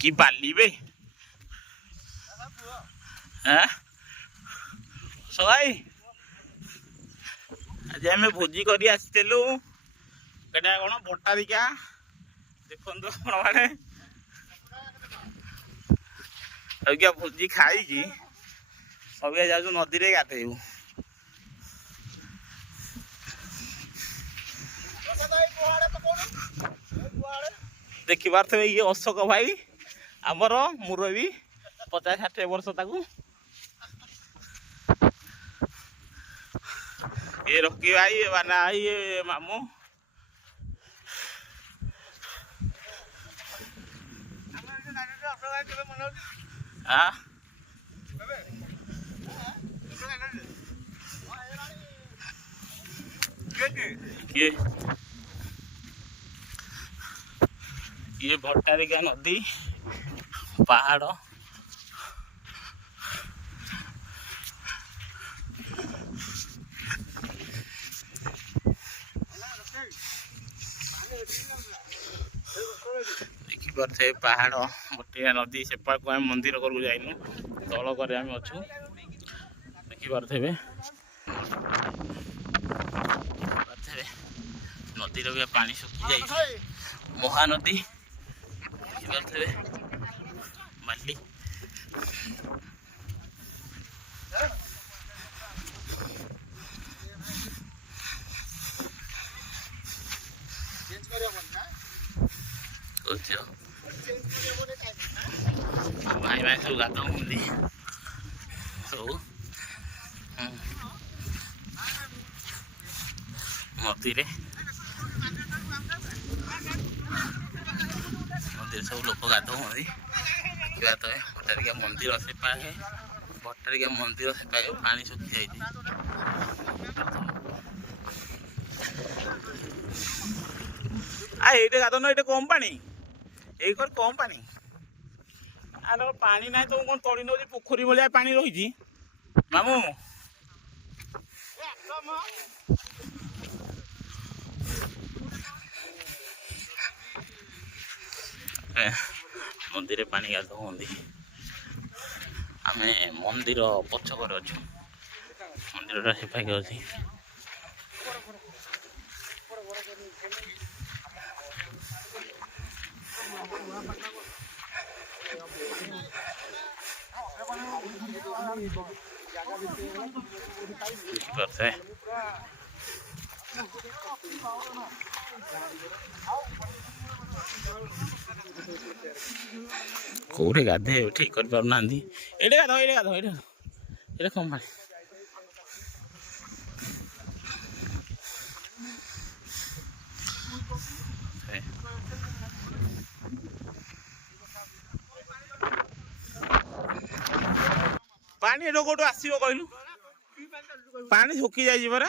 कि बाली बे हाँ सगाई आज आम भोजी कर आसलु कटा कौन भट्टारिका देखु मैंने अबिका भोजी खाई अबिका जाऊँ नदी में गाधेबू देखी पारे ये अशोक भाई आमर मुरबी 50-60 वर्ष ताकू ये रॉकी भाई ये बाना भाई ये मामू हाँ ये भट्टारिका नदी पहाड़ देखिपे पहाड़ गोटे नदी सेपा को आम मंदिर को जाइनु तल कर अच्छु देखिपे नदी भी पानी सुखी जाए महानदी देखिपे बाली भाई भाई सब गाता हूँ सब नदी सब लोक गाता हूँ भट्टारिका मंदिर से पाए भट्टारिका मंदिर से पाए पानी सुखी जाए ये गात ना ये कम पानी ये कम पानी आर पानी ना तो कौन तड़ी नौ पोखरी भाया पानी रही मामू मंदिर पानी गाधे आम मंदिर पछकर अच्छु मंदिर से पाके अच्छी कौटे गाधे ठीक कर पार ना ये गाध ये गाध ये कम पानी पानी कौटू आसो कहलु पानी सुखी जाए परा।